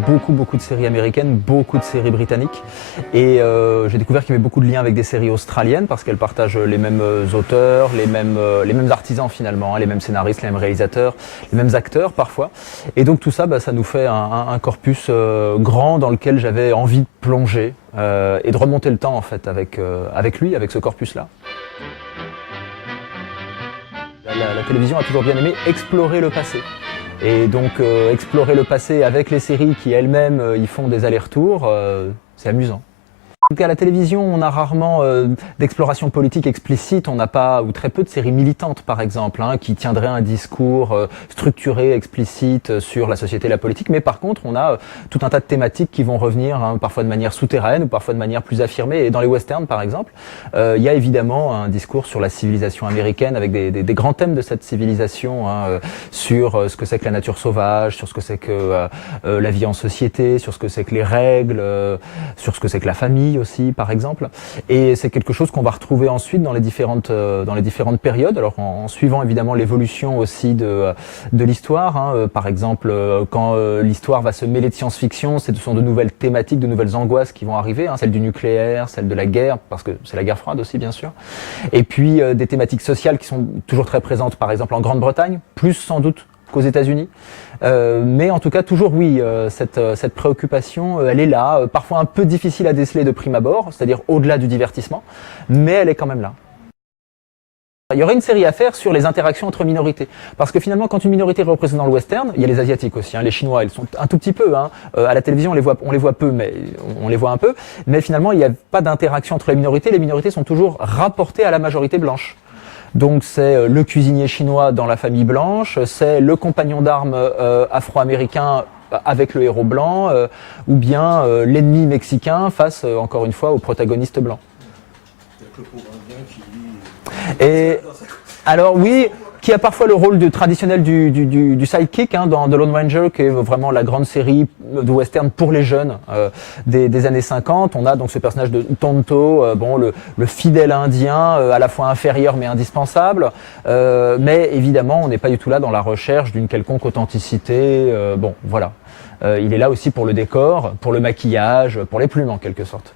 Beaucoup de séries américaines, beaucoup de séries britanniques. Et j'ai découvert qu'il y avait beaucoup de liens avec des séries australiennes parce qu'elles partagent les mêmes auteurs, les mêmes artisans finalement, hein, les mêmes scénaristes, les mêmes réalisateurs, les mêmes acteurs parfois. Et donc tout ça, ça nous fait un corpus grand dans lequel j'avais envie de plonger et de remonter le temps en fait avec lui, avec ce corpus-là. La télévision a toujours bien aimé explorer le passé. Et donc explorer le passé avec les séries qui elles-mêmes y font des allers-retours, c'est amusant. À la télévision, on a rarement d'exploration politique explicite, on n'a pas, ou très peu de séries militantes par exemple, hein, qui tiendraient un discours structuré, explicite sur la société et la politique, mais par contre on a tout un tas de thématiques qui vont revenir, hein, parfois de manière souterraine ou parfois de manière plus affirmée, et dans les westerns par exemple, il y a évidemment un discours sur la civilisation américaine avec des grands thèmes de cette civilisation, hein, sur ce que c'est que la nature sauvage, sur ce que c'est que la vie en société, sur ce que c'est que les règles, sur ce que c'est que la famille aussi, par exemple. Et c'est quelque chose qu'on va retrouver ensuite dans les différentes périodes, alors en suivant évidemment l'évolution aussi de l'histoire. Hein. Par exemple, quand l'histoire va se mêler de science-fiction, ce sont de nouvelles thématiques, de nouvelles angoisses qui vont arriver, hein, celle du nucléaire, celle de la guerre, parce que c'est la guerre froide aussi, bien sûr. Et puis des thématiques sociales qui sont toujours très présentes, par exemple en Grande-Bretagne, plus sans doute qu'aux États-Unis. Mais en tout cas, toujours oui, cette préoccupation, elle est là, parfois un peu difficile à déceler de prime abord, c'est-à-dire au-delà du divertissement, mais elle est quand même là. Il y aurait une série à faire sur les interactions entre minorités. Parce que finalement, quand une minorité est représentée dans le western, il y a les Asiatiques aussi, hein, les Chinois, ils sont un tout petit peu. Hein, à la télévision, on les voit peu, mais on les voit un peu. Mais finalement, il n'y a pas d'interaction entre les minorités sont toujours rapportées à la majorité blanche. Donc c'est le cuisinier chinois dans la famille blanche, c'est le compagnon d'armes afro-américain avec le héros blanc, ou bien l'ennemi mexicain face, encore une fois, au protagoniste blanc. Et alors oui, qui a parfois le rôle traditionnel du sidekick, hein, dans The Lone Ranger, qui est vraiment la grande série de western pour les jeunes des années 50. On a donc ce personnage de Tonto, le fidèle indien, à la fois inférieur mais indispensable. Mais évidemment, on n'est pas du tout là dans la recherche d'une quelconque authenticité. Bon, voilà. Il est là aussi pour le décor, pour le maquillage, pour les plumes en quelque sorte.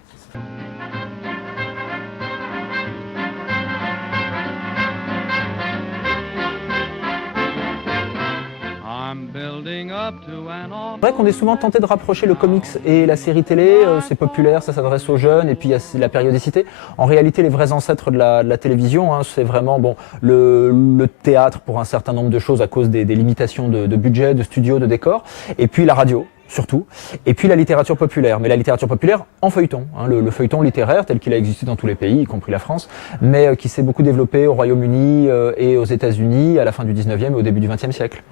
C'est vrai qu'on est souvent tenté de rapprocher le comics et la série télé, c'est populaire, ça s'adresse aux jeunes, et puis il y a la périodicité. En réalité, les vrais ancêtres de la télévision, hein, c'est vraiment le théâtre pour un certain nombre de choses à cause des limitations de budget, de studio, de décor, et puis la radio. Surtout, et puis la littérature populaire, mais la littérature populaire en feuilleton, hein, le feuilleton littéraire tel qu'il a existé dans tous les pays, y compris la France, mais qui s'est beaucoup développé au Royaume-Uni et aux États-Unis à la fin du 19e et au début du 20e siècle.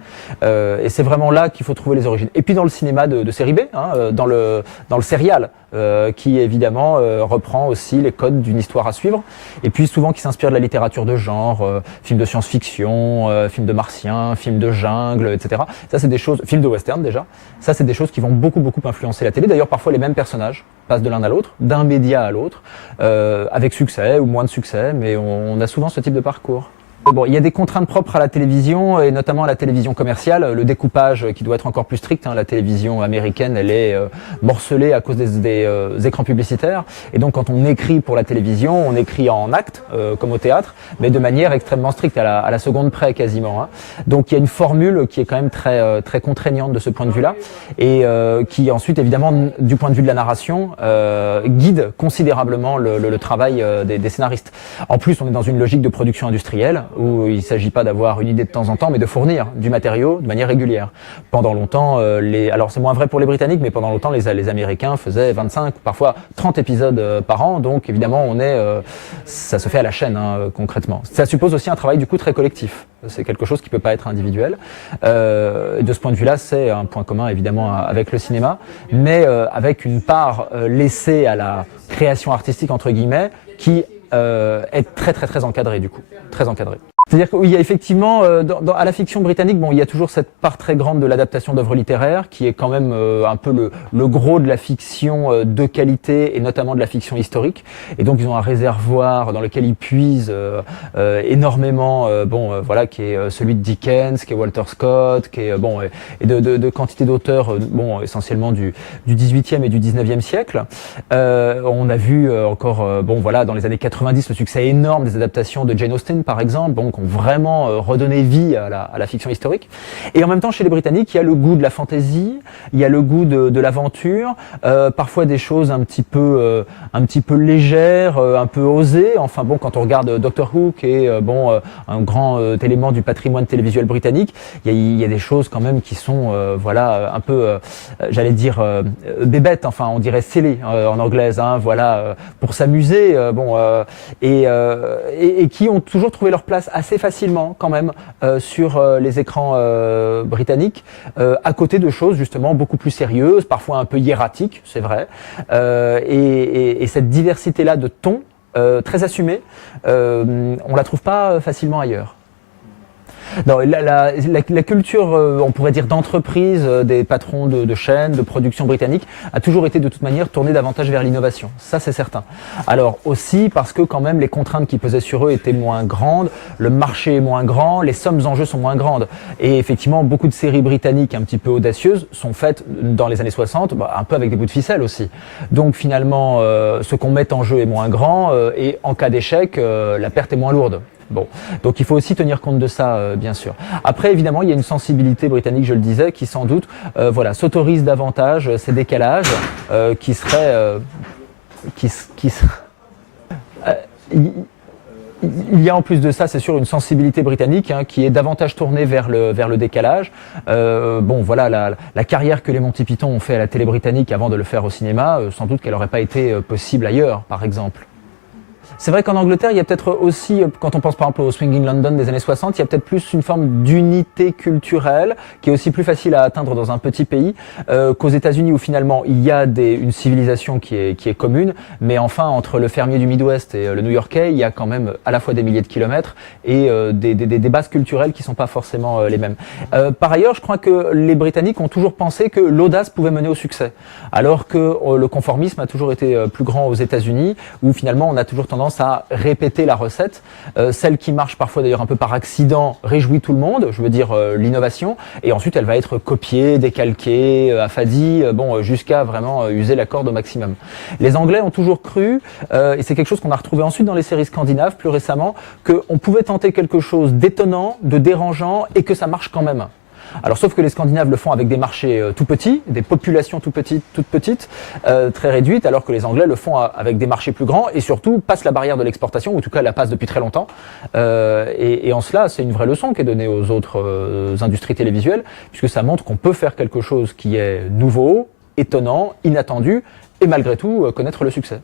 Et c'est vraiment là qu'il faut trouver les origines. Et puis dans le cinéma de série B, hein, dans le serial, qui évidemment reprend aussi les codes d'une histoire à suivre, et puis souvent qui s'inspire de la littérature de genre, films de science-fiction, films de martiens, films de jungle, etc. Ça c'est des choses, films de western déjà, ça c'est des choses qui vont beaucoup influencer la télé. D'ailleurs, parfois les mêmes personnages passent de l'un à l'autre, d'un média à l'autre, avec succès ou moins de succès, mais on a souvent ce type de parcours. Bon, il y a des contraintes propres à la télévision, et notamment à la télévision commerciale, le découpage qui doit être encore plus strict, hein. La télévision américaine, elle est morcelée à cause des écrans publicitaires, et donc quand on écrit pour la télévision, on écrit en actes, comme au théâtre, mais de manière extrêmement stricte, à la seconde près quasiment, hein. Donc il y a une formule qui est quand même très contraignante de ce point de vue-là, et qui ensuite, évidemment, du point de vue de la narration, guide considérablement le travail des scénaristes. En plus, on est dans une logique de production industrielle, où il ne s'agit pas d'avoir une idée de temps en temps, mais de fournir du matériau de manière régulière. Pendant longtemps, alors c'est moins vrai pour les Britanniques, mais pendant longtemps, les Américains faisaient 25, parfois 30 épisodes par an, donc évidemment, ça se fait à la chaîne, hein, concrètement. Ça suppose aussi un travail du coup très collectif. C'est quelque chose qui ne peut pas être individuel. De ce point de vue-là, c'est un point commun évidemment avec le cinéma, mais avec une part laissée à la création artistique, entre guillemets, qui est très encadré du coup, très encadré. C'est-à-dire qu'il y a effectivement, à la fiction britannique, bon, il y a toujours cette part très grande de l'adaptation d'œuvres littéraires, qui est quand même un peu le gros de la fiction de qualité, et notamment de la fiction historique. Et donc, ils ont un réservoir dans lequel ils puisent énormément, voilà, qui est celui de Dickens, qui est Walter Scott, qui est, bon, et de quantité d'auteurs, bon, essentiellement du 18e et du 19e siècle. On a vu encore, bon, voilà, dans les années 90, le succès énorme des adaptations de Jane Austen, par exemple, bon, qui ont vraiment redonné vie à la fiction historique. Et en même temps, chez les Britanniques, il y a le goût de la fantaisie, il y a le goût de l'aventure, parfois des choses un petit peu légères, un peu osées. Enfin bon, quand on regarde Doctor Who, qui est un grand élément du patrimoine télévisuel britannique, il y a des choses quand même qui sont voilà, un peu, j'allais dire bébêtes, enfin on dirait silly en anglaise, hein, voilà, pour s'amuser, et qui ont toujours trouvé leur place assez facilement quand même sur les écrans britanniques, à côté de choses justement beaucoup plus sérieuses, parfois un peu hiératiques, c'est vrai, et cette diversité-là de tons, très assumée, on la trouve pas facilement ailleurs. Non, la culture, on pourrait dire d'entreprise, des patrons de chaînes, de production britanniques, a toujours été de toute manière tournée davantage vers l'innovation. Ça, c'est certain. Alors aussi parce que quand même les contraintes qui pesaient sur eux étaient moins grandes, le marché est moins grand, les sommes en jeu sont moins grandes. Et effectivement, beaucoup de séries britanniques un petit peu audacieuses sont faites dans les années 60, un peu avec des bouts de ficelle aussi. Donc finalement, ce qu'on met en jeu est moins grand, et en cas d'échec, la perte est moins lourde. Bon, donc il faut aussi tenir compte de ça, bien sûr. Après, évidemment, il y a une sensibilité britannique, je le disais, qui sans doute, voilà, s'autorise davantage ces décalages qui seraient, il y a en plus de ça, c'est sûr, une sensibilité britannique qui est davantage tournée vers le décalage. Bon, voilà, la carrière que les Monty Python ont fait à la télé britannique avant de le faire au cinéma, sans doute qu'elle n'aurait pas été possible ailleurs, par exemple. C'est vrai qu'en Angleterre, il y a peut-être aussi, quand on pense par exemple au Swinging London des années 60, il y a peut-être plus une forme d'unité culturelle qui est aussi plus facile à atteindre dans un petit pays qu'aux États-Unis où finalement il y a une civilisation qui est commune, mais enfin entre le fermier du Midwest et le New-Yorkais, il y a quand même à la fois des milliers de kilomètres et des bases culturelles qui sont pas forcément les mêmes. Par ailleurs, je crois que les Britanniques ont toujours pensé que l'audace pouvait mener au succès, alors que le conformisme a toujours été plus grand aux États-Unis, où finalement on a toujours tendance à répéter la recette, celle qui marche parfois d'ailleurs un peu par accident réjouit tout le monde, je veux dire l'innovation, et ensuite elle va être copiée, décalquée, affadie, jusqu'à vraiment user la corde au maximum. Les Anglais ont toujours cru, et c'est quelque chose qu'on a retrouvé ensuite dans les séries scandinaves plus récemment, qu'on pouvait tenter quelque chose d'étonnant, de dérangeant, et que ça marche quand même. Alors sauf que les Scandinaves le font avec des marchés tout petits, des populations toutes petites, très réduites, alors que les Anglais le font avec des marchés plus grands et surtout passent la barrière de l'exportation, ou en tout cas la passent depuis très longtemps. Et en cela, c'est une vraie leçon qui est donnée aux autres industries télévisuelles, puisque ça montre qu'on peut faire quelque chose qui est nouveau, étonnant, inattendu, et malgré tout connaître le succès.